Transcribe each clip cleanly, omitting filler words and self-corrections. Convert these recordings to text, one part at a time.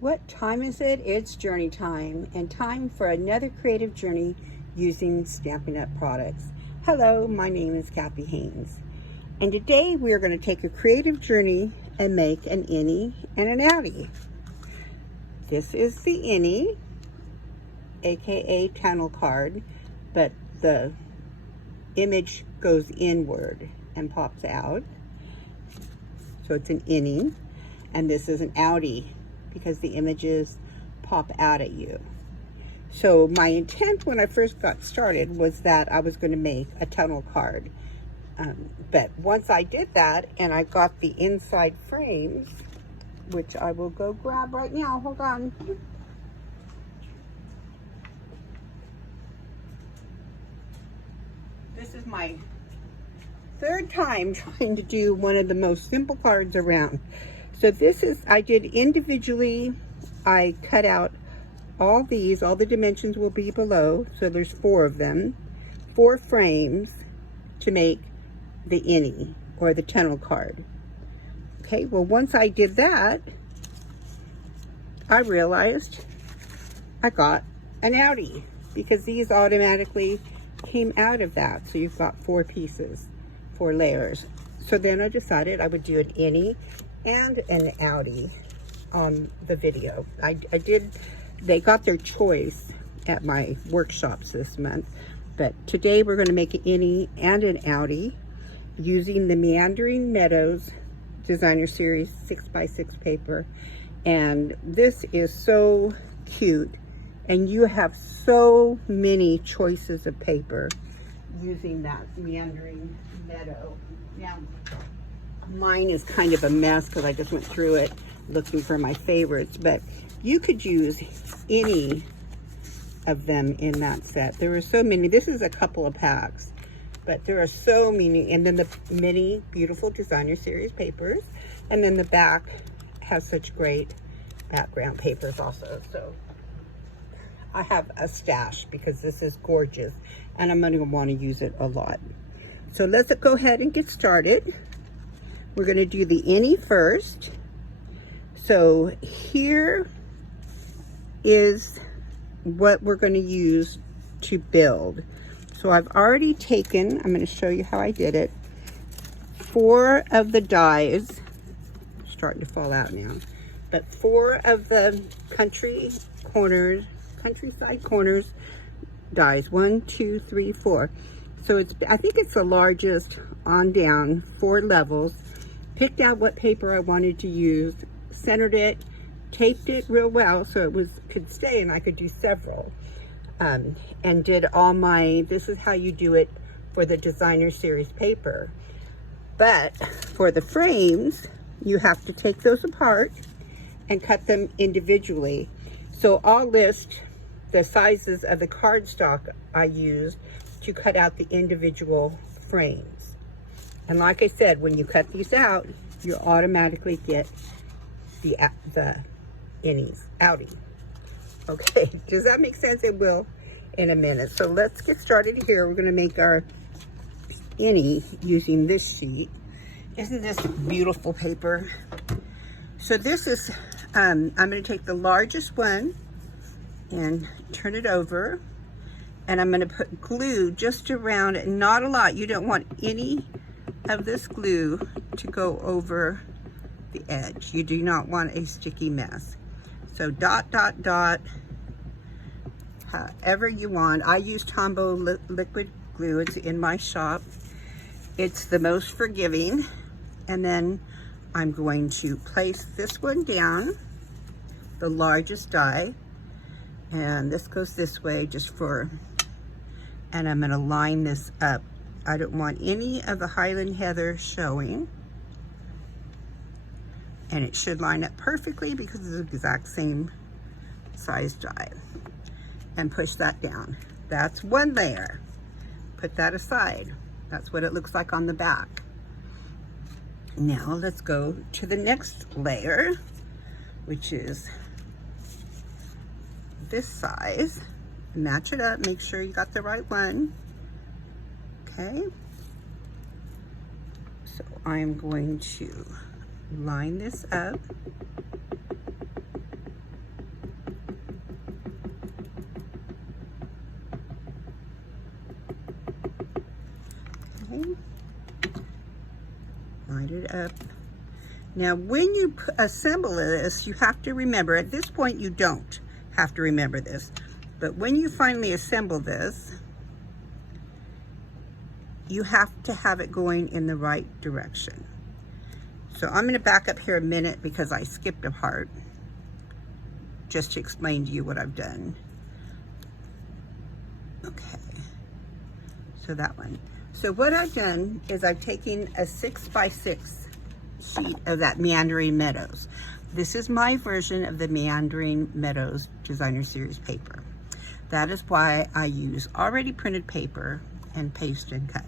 What time is it? It's journey time, and time for another creative journey using Stampin' Up! Products. Hello, my name is Kathy Haynes, and today we are going to take a creative journey and make an Innie and an Outie. This is the Innie, aka tunnel card, but the image goes inward and pops out. So it's an Innie, and this is an Outie because the images pop out at you. So my intent when I first got started was that I was going to make a tunnel card. But once I did that and I got the inside frames, which I will go grab right now, hold on. This is my third time trying to do one of the most simple cards around. So this is, I did individually, I cut out all these, all the dimensions will be below, so there's 4 of them, 4 frames to make the Innie or the tunnel card. Okay, well once I did that, I realized I got an Outie because these automatically came out of that. So you've got 4 pieces, 4 layers. So then I decided I would do an Innie and an Outie on the video. They got their choice at my workshops this month, but today we're going to make an Innie and an Outie using the Meandering Meadows Designer Series 6x6 paper. And this is so cute, and you have so many choices of paper using that Meandering Meadow. Now, mine is kind of a mess because I just went through it looking for my favorites, but you could use any of them in that set. There are so many. This is a couple of packs, but there are so many. And then the many beautiful Designer Series papers, and then the back has such great background papers also. So I have a stash because this is gorgeous and I'm going to want to use it a lot. So let's go ahead and get started. We're going to do the Innie first. So here is what we're going to use to build. So I've already taken, I'm going to show you how I did it, 4 of the dies, starting to fall out now, but 4 of the countryside corners dies, 1, 2, 3, 4. So it's, I think it's the largest on down, 4 levels. Picked out what paper I wanted to use, centered it, taped it real well so it could stay and I could do several. And did all my, this is how you do it for the Designer Series paper. But for the frames, you have to take those apart and cut them individually. So I'll list the sizes of the cardstock I used to cut out the individual frames. And like I said, when you cut these out, you automatically get the Innies, Outie. Okay, does that make sense? It will in a minute. So let's get started here. We're gonna make our Innie using this sheet. Isn't this beautiful paper? So this is, I'm gonna take the largest one and turn it over. And I'm gonna put glue just around it, not a lot. You don't want any of this glue to go over the edge. You do not want a sticky mess. So dot, dot, dot, however you want. I use Tombow liquid glue. It's in my shop. It's the most forgiving. And then I'm going to place this one down, the largest die. And this goes this way just for, and I'm gonna line this up. I don't want any of the Highland Heather showing. And it should line up perfectly because it's the exact same size die. And push that down. That's one layer. Put that aside. That's what it looks like on the back. Now let's go to the next layer, which is this size. Match it up, make sure you got the right one. Okay. So I'm going to line this up it up. Now, when you assemble this, you have to remember, at this point you don't have to remember this, but when you finally assemble this, you have to have it going in the right direction. So I'm going to back up here a minute because I skipped a part just to explain to you what I've done. Okay, so that one. So what I've done is I've taken a 6x6 sheet of that Meandering Meadows. This is my version of the Meandering Meadows Designer Series paper. That is why I use already printed paper and paste and cut.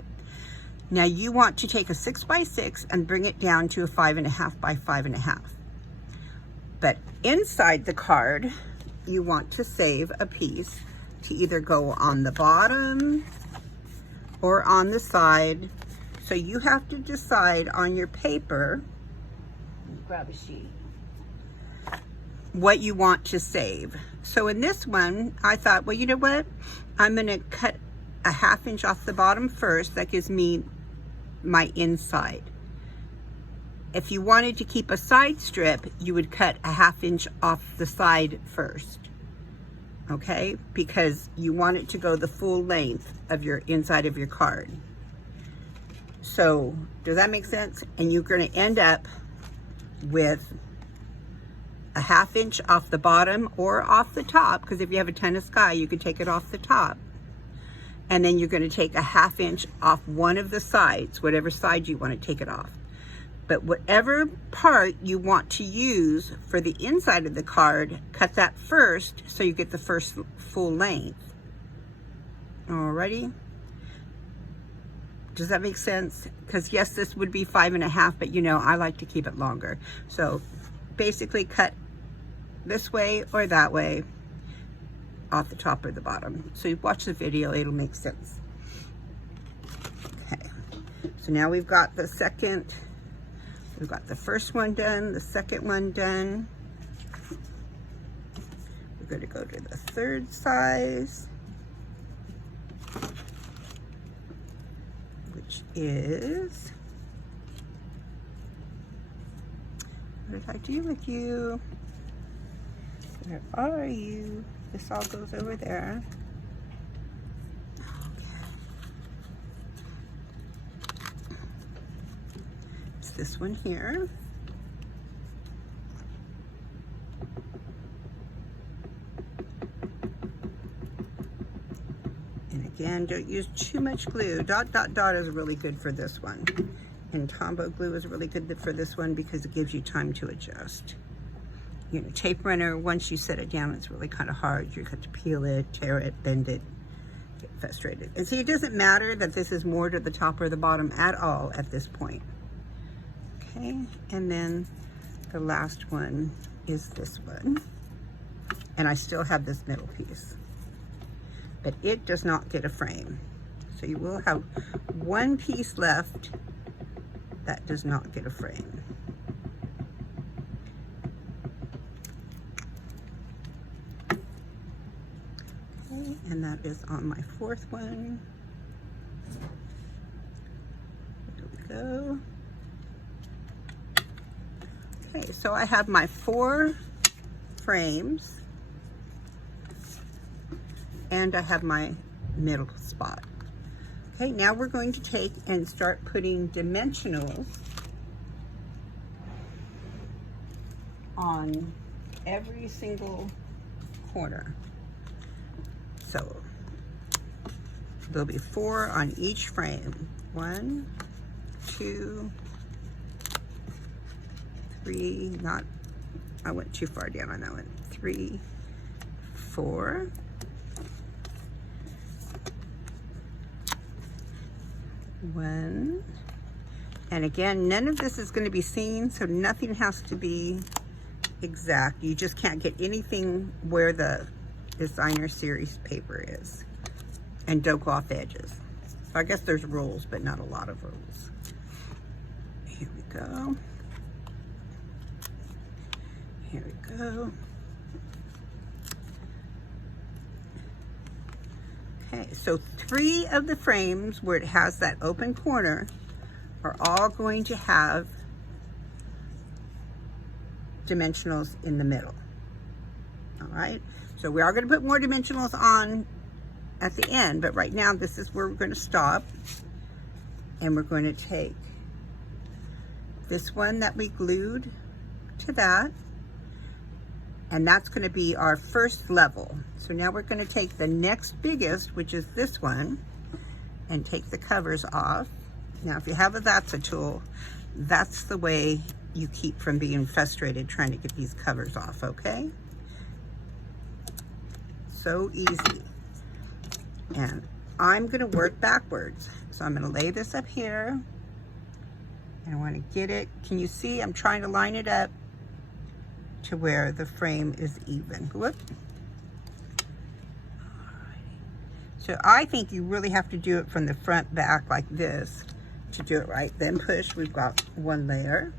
Now you want to take a 6x6 and bring it down to a 5.5 by 5.5. But inside the card, you want to save a piece to either go on the bottom or on the side. So you have to decide on your paper, grab a sheet, what you want to save. So in this one, I thought, well, you know what? I'm gonna cut a 1/2 inch off the bottom first. That gives me my inside. If you wanted to keep a side strip, you would cut a 1/2 inch off the side first, okay? Because you want it to go the full length of your inside of your card. So, does that make sense? And you're gonna end up with a 1/2 inch off the bottom or off the top, because if you have a ton of sky, you could take it off the top. And then you're going to take a 1/2 inch off one of the sides, whatever side you want to take it off. But whatever part you want to use for the inside of the card, cut that first so you get the first full length. Alrighty? Does that make sense? Because yes, this would be 5.5, but you know, I like to keep it longer. So basically cut this way or that way, off the top or the bottom. So you watch the video, it'll make sense. Okay, so now we've got the first one done, the second one done. We're going to go to the third size, which is, what did I do with you? Where are you? This all goes over there. Okay. It's this one here. And again, don't use too much glue. Dot, dot, dot is really good for this one. And Tombow glue is really good for this one because it gives you time to adjust. You know, tape runner, once you set it down, it's really kind of hard. You have to peel it, tear it, bend it, get frustrated. And see, it doesn't matter that this is more to the top or the bottom at all at this point. Okay, and then the last one is this one. And I still have this middle piece, but it does not get a frame. So you will have one piece left that does not get a frame. And that is on my fourth one. There we go. Okay, so I have my 4 frames and I have my middle spot. Okay, now we're going to take and start putting dimensionals on every single corner. So there'll be 4 on each frame. 1, 2, 3, I went too far down on that one. 3, 4, 1, and again, none of this is going to be seen, so nothing has to be exact. You just can't get anything where the Designer Series paper is, and don't go off edges. So I guess there's rules, but not a lot of rules. Here we go. Here we go. Okay, so 3 of the frames where it has that open corner are all going to have dimensionals in the middle. All right, so we are going to put more dimensionals on at the end, but right now this is where we're going to stop. And we're going to take this one that we glued to that, and that's going to be our first level. So now we're going to take the next biggest, which is this one, and take the covers off. Now if you have a That's a tool, that's the way you keep from being frustrated trying to get these covers off, okay? So easy. And I'm going to work backwards. So I'm going to lay this up here, and I want to get it. Can you see? I'm trying to line it up to where the frame is even. Whoop. So I think you really have to do it from the front back like this to do it right. Then push. We've got one layer.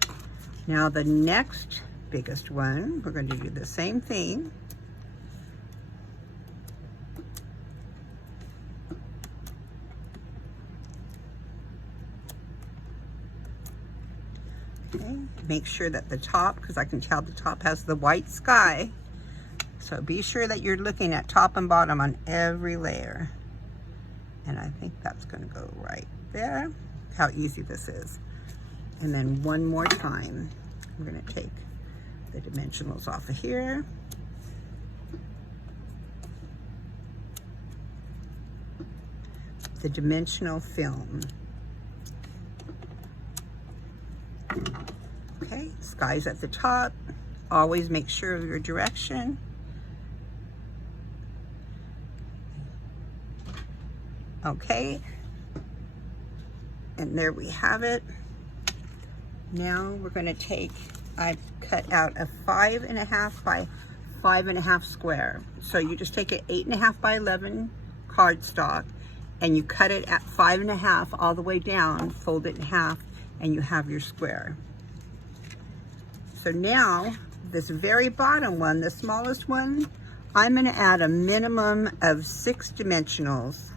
Now the next biggest one, we're going to do the same thing. Okay. Make sure that the top, because I can tell the top has the white sky, so be sure that you're looking at top and bottom on every layer. And I think that's going to go right there. How easy this is. And then one more time, we're going to take the dimensionals off of here. The dimensional film. Okay, sky's at the top. Always make sure of your direction. Okay, and there we have it. Now we're going to take, I've cut out a 5.5 by 5.5 square. So you just take an 8.5 by 11 cardstock and you cut it at 5.5 all the way down, fold it in half, and you have your square. So now this very bottom one, the smallest one, I'm going to add a minimum of 6 dimensionals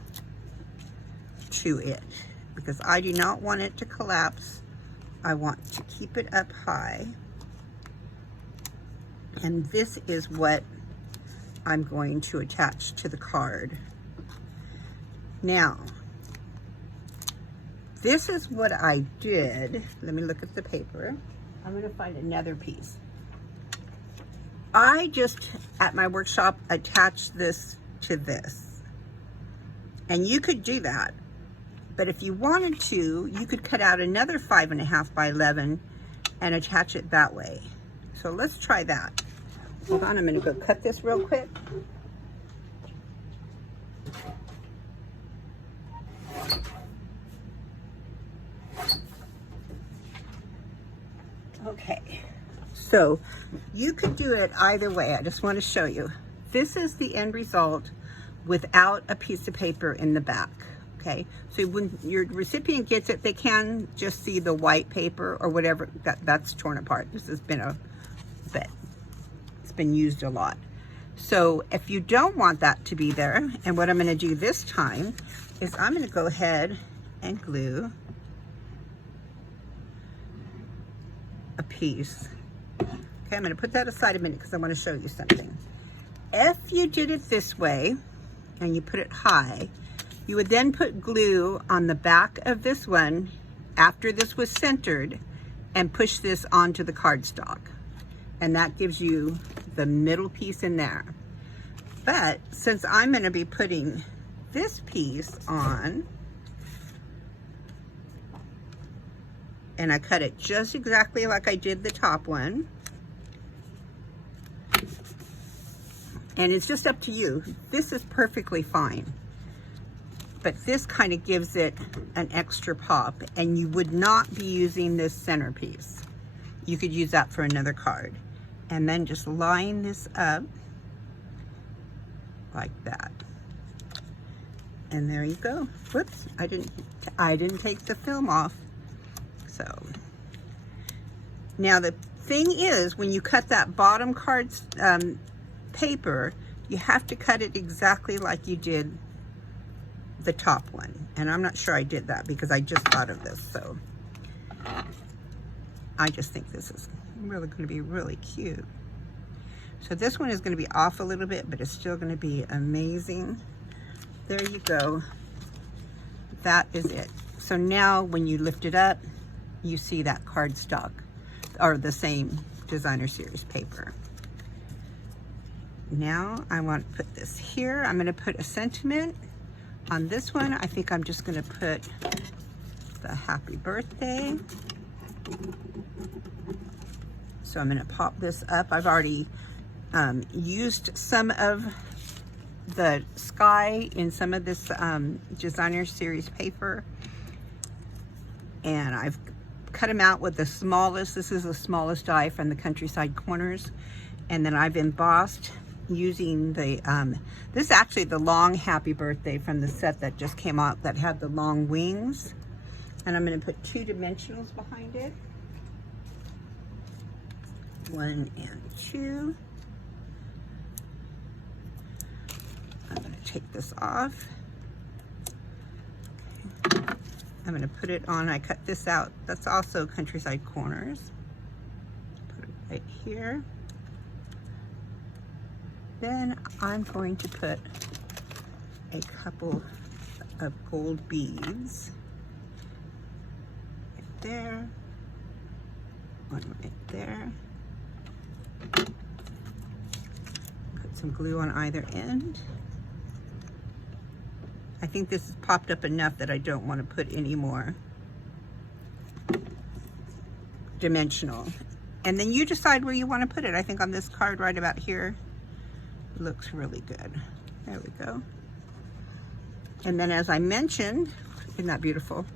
to it because I do not want it to collapse. I want to keep it up high. And this is what I'm going to attach to the card. Now, this is what I did. Let me look at the paper. I'm going to find another piece. I just, at my workshop, attached this to this. And you could do that. But if you wanted to, you could cut out another 5.5 by 11 and attach it that way. So let's try that. Hold on, I'm going to go cut this real quick. Okay, so you could do it either way. I just want to show you. This is the end result without a piece of paper in the back. Okay, so when your recipient gets it, they can just see the white paper or whatever that's torn apart. This has been a bit, it's been used a lot. So if you don't want that to be there, and what I'm going to do this time is I'm going to go ahead and glue a piece. Okay, I'm going to put that aside a minute because I want to show you something. If you did it this way and you put it high, you would then put glue on the back of this one after this was centered and push this onto the cardstock. And that gives you the middle piece in there. But since I'm going to be putting this piece on, and I cut it just exactly like I did the top one, and it's just up to you. This is perfectly fine. But this kind of gives it an extra pop, and you would not be using this centerpiece. You could use that for another card. And then just line this up like that. And there you go. Whoops, I didn't take the film off. So now the thing is, when you cut that bottom card's paper, you have to cut it exactly like you did the top one. And I'm not sure I did that because I just thought of this. So I just think this is really going to be really cute. So this one is going to be off a little bit, but it's still going to be amazing. There you go. That is it. So now when you lift it up, you see that cardstock, or the same designer series paper. Now I want to put this here. I'm going to put a sentiment on this one. I think I'm just going to put the happy birthday. So I'm going to pop this up. I've already used some of the sky in some of this designer series paper, and I've cut them out with the smallest. This is the smallest die from the Countryside Corners, and then I've embossed using the this is actually the long happy birthday from the set that just came out that had the long wings, and I'm going to put 2 dimensionals behind it, 1 and 2. I'm going to take this off. Okay. I'm going to put it on. I cut this out. That's also Countryside Corners. Put it right here. Then I'm going to put a couple of gold beads right there. One right there. Put some glue on either end. I think this has popped up enough that I don't want to put any more dimensional. And then you decide where you want to put it. I think on this card right about here looks really good. There we go. And then as I mentioned, isn't that beautiful?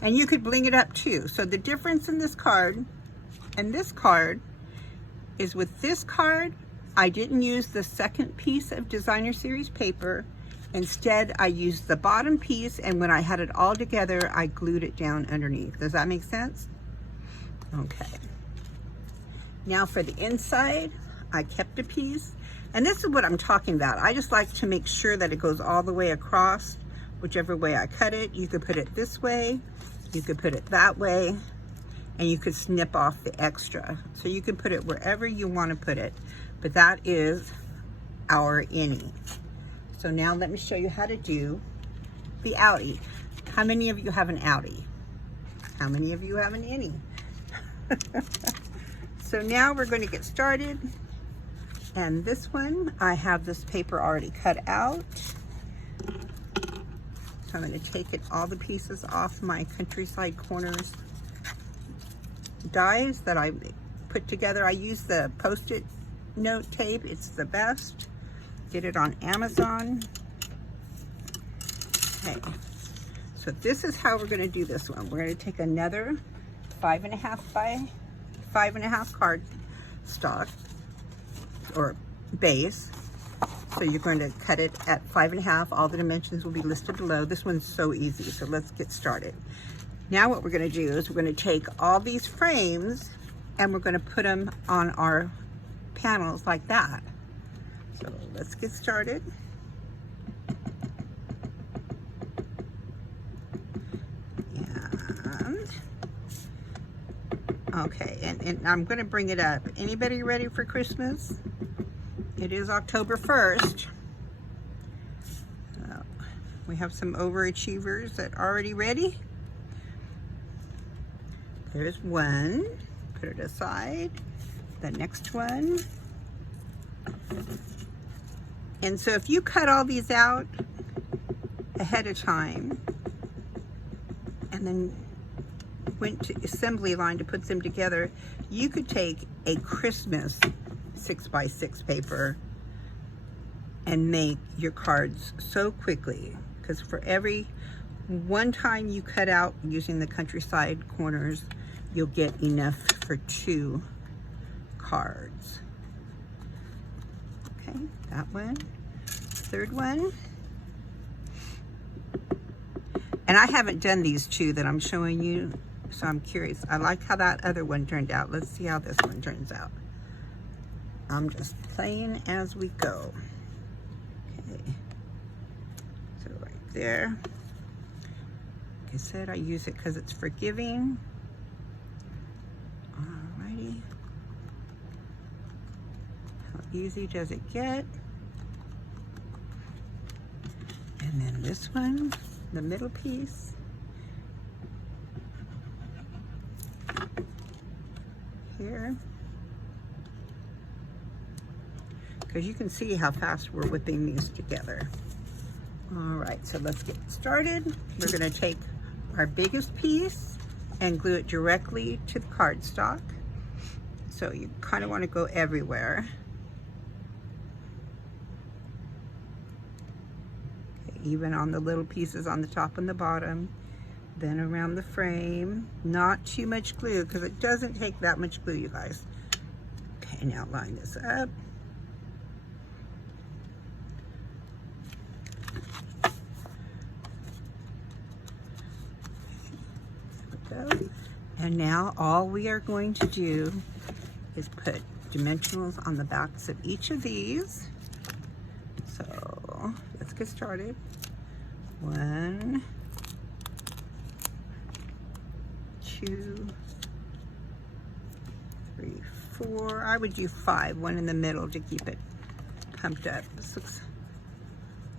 And you could bling it up too. So the difference in this card and this card is with this card, I didn't use the second piece of designer series paper. Instead, I used the bottom piece, and when I had it all together, I glued it down underneath. Does that make sense? Okay. Now for the inside, I kept a piece, and this is what I'm talking about. I just like to make sure that it goes all the way across, whichever way I cut it. You could put it this way, you could put it that way, and you could snip off the extra. So you can put it wherever you want to put it, but that is our Innie. So now let me show you how to do the Outie. How many of you have an Outie? How many of you have an Innie? So now we're going to get started. And this one, I have this paper already cut out. So I'm going to take it, all the pieces off my Countryside Corners dies that I put together. I use the Post-it note tape. It's the best. Get it on Amazon. Okay, so this is how we're going to do this one. We're going to take another 5.5 by 5.5 card stock or base. So you're going to cut it at 5.5. All the dimensions will be listed below. This one's so easy, so let's get started. Now what we're going to do is we're going to take all these frames and we're going to put them on our panels like that. So let's get started. And okay, and I'm going to bring it up. Anybody ready for Christmas? It is October 1st. We have some overachievers that are already ready. There's one. Put it aside. The next one. And so if you cut all these out ahead of time and then went to assembly line to put them together, you could take a Christmas 6x6 paper and make your cards so quickly, because for every one time you cut out using the Countryside Corners, you'll get enough for 2 cards. Okay, that one. Third one. And I haven't done these 2 that I'm showing you, so I'm curious. I like how that other one turned out. Let's see how this one turns out. I'm just playing as we go. Okay. So right there. Like I said, I use it because it's forgiving. Alrighty. easy does it get. And then this one, the middle piece. Here. Because you can see how fast we're whipping these together. All right, so let's get started. We're gonna take our biggest piece and glue it directly to the cardstock. So you kind of want to go everywhere. Okay, even on the little pieces on the top and the bottom. Then around the frame. Not too much glue because it doesn't take that much glue, you guys. Okay, now line this up. And now all we are going to do is put dimensionals on the backs of each of these. So let's get started. 1, 2, 3, 4. I would do 5, one in the middle to keep it pumped up. This looks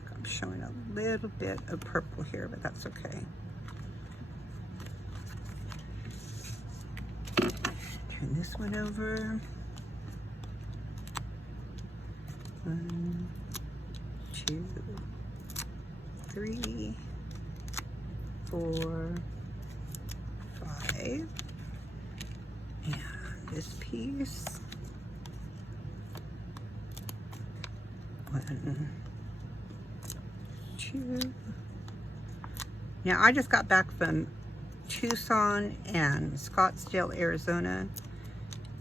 like I'm showing a little bit of purple here, but that's okay. Turn this one over. 1, 2, 3, 4, 5. And this piece. 1, 2. Now I just got back from Tucson and Scottsdale, Arizona.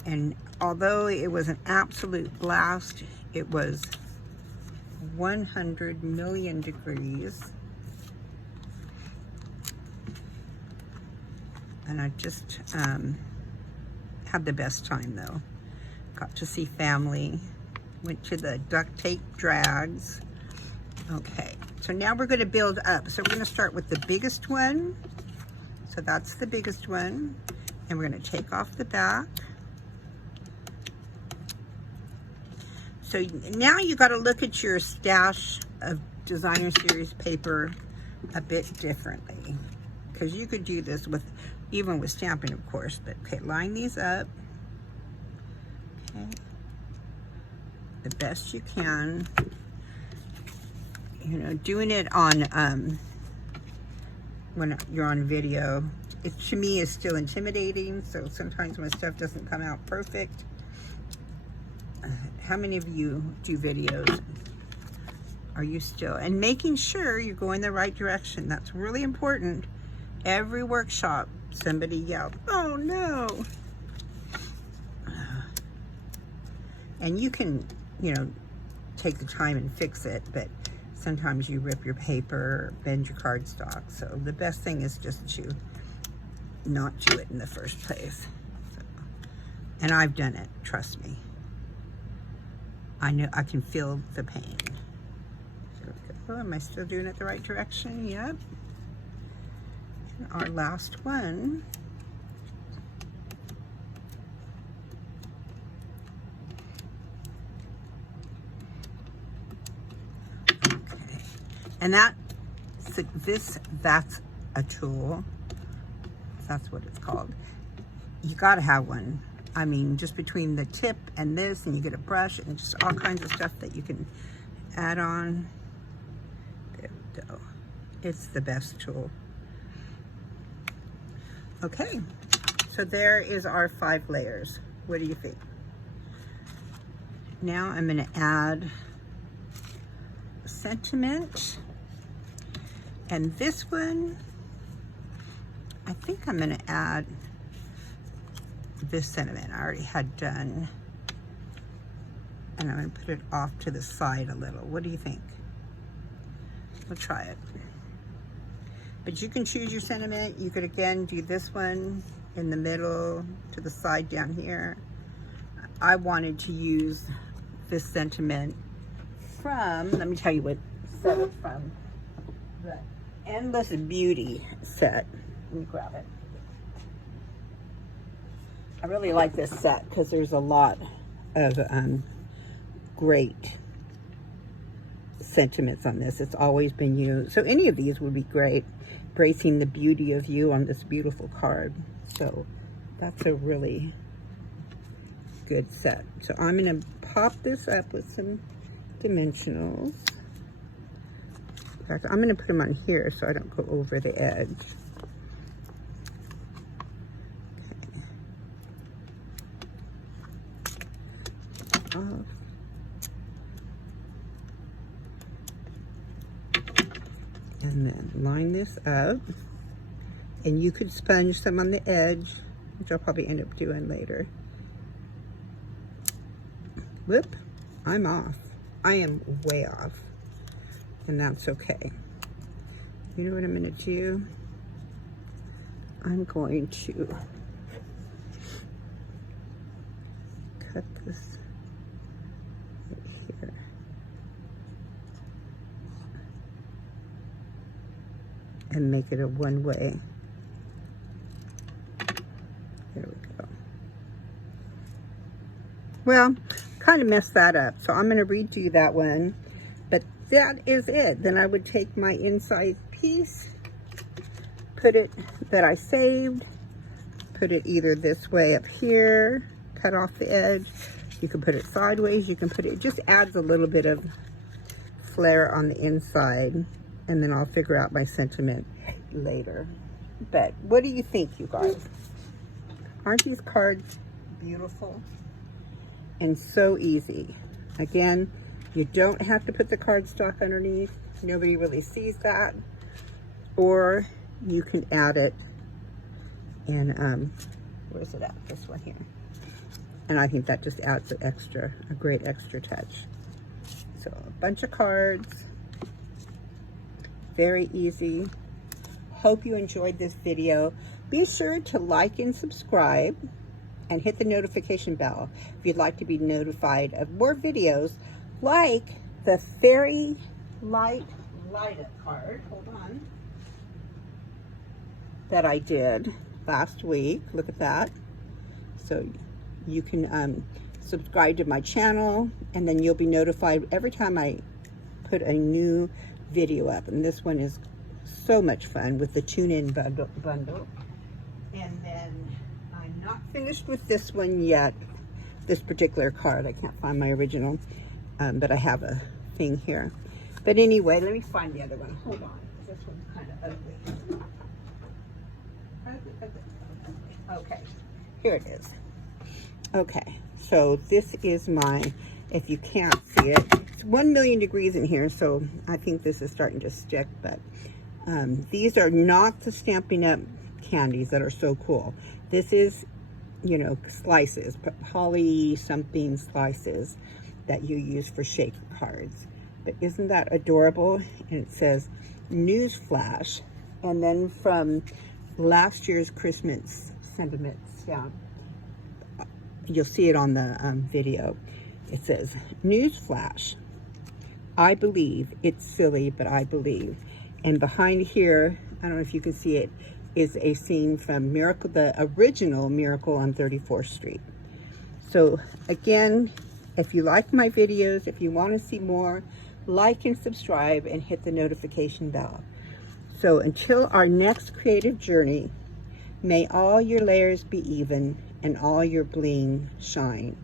And although it was an absolute blast, it was 100 million degrees. And I just had the best time though. Got to see family, went to the duct tape drags. Okay, so now we're gonna build up. So we're gonna start with the biggest one. So that's the biggest one. And we're gonna take off the back. So now you got to look at your stash of designer series paper a bit differently, because you could do this with, even with stamping, of course. But okay, line these up. Okay, the best you can. You know, doing it on when you're on video, it to me is still intimidating. So sometimes when stuff doesn't come out perfect. How many of you do videos? Are you still? And making sure you're going the right direction. That's really important. Every workshop, somebody yelled, "Oh no!" And you can, you know, take the time and fix it, but sometimes you rip your paper, bend your cardstock. So the best thing is just to not do it in the first place. So, and I've done it, trust me. I know I can feel the pain. There we go. Am I still doing it the right direction? Yep. And our last one. Okay. And that's a tool. That's what it's called. You gotta have one. I mean, just between the tip and this, and you get a brush and just all kinds of stuff that you can add on. There we go. It's the best tool. Okay, so there is our 5 layers. What do you think? Now I'm gonna add sentiment. And this one, I think I'm gonna add this sentiment I already had done, and I'm going to put it off to the side a little. What do you think? We'll try it. But you can choose your sentiment. You could again do this one in the middle to the side down here. I wanted to use this sentiment from, let me tell you what set it's from, the Endless Beauty set. Let me grab it. I really like this set because there's a lot of great sentiments on this. It's always been you. So any of these would be great. Embracing the beauty of you on this beautiful card. So that's a really good set. So I'm going to pop this up with some dimensionals. In fact, I'm going to put them on here so I don't go over the edge. Okay. Off. And then line this up. And you could sponge some on the edge, which I'll probably end up doing later. Whoop, I'm off. I am way off. And that's okay. You know what I'm gonna do? I'm going to cut this right here. And make it a one-way. There we go. Well, kind of messed that up, so I'm going to redo that one. But that is it. Then I would take my inside piece, put it that I saved, put it either this way up here, cut off the edge. You can put it sideways. You can put it just adds a little bit of flair on the inside, and then I'll figure out my sentiment later. But what do you think, you guys? Aren't these cards beautiful and so easy? Again, you don't have to put the cardstock underneath. Nobody really sees that. Or you can add it in, where's it at? This one here. And I think that just adds a great extra touch. So a bunch of cards. Very easy. Hope you enjoyed this video. Be sure to like and subscribe and hit the notification bell if you'd like to be notified of more videos like the Fairy Light Light Up card. Hold on. That I did last week. Look at that. So you can subscribe to my channel, and then you'll be notified every time I put a new video up. And this one is so much fun with the tune-in bundle. And then I'm not finished with this one yet, this particular card. I can't find my original, but I have a thing here. But anyway, let me find the other one. Hold on, this one's kind of ugly. Okay, here it is. Okay, so this is my, if you can't see it, it's 1,000,000 degrees in here, so I think this is starting to stick, but these are not the Stampin' Up candies that are so cool. This is, you know, slices, poly something slices that you use for shaker cards. But isn't that adorable? And it says Newsflash, and then from last year's Christmas sentiments, yeah. You'll see it on the video. It says, Newsflash, I believe, it's silly, but I believe. And behind here, I don't know if you can see it, is a scene from Miracle, the original Miracle on 34th Street. So again, if you like my videos, if you want to see more, like and subscribe and hit the notification bell. So until our next creative journey, may all your layers be even and all your bling shine.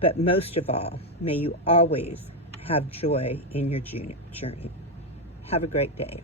But most of all, may you always have joy in your journey. Have a great day.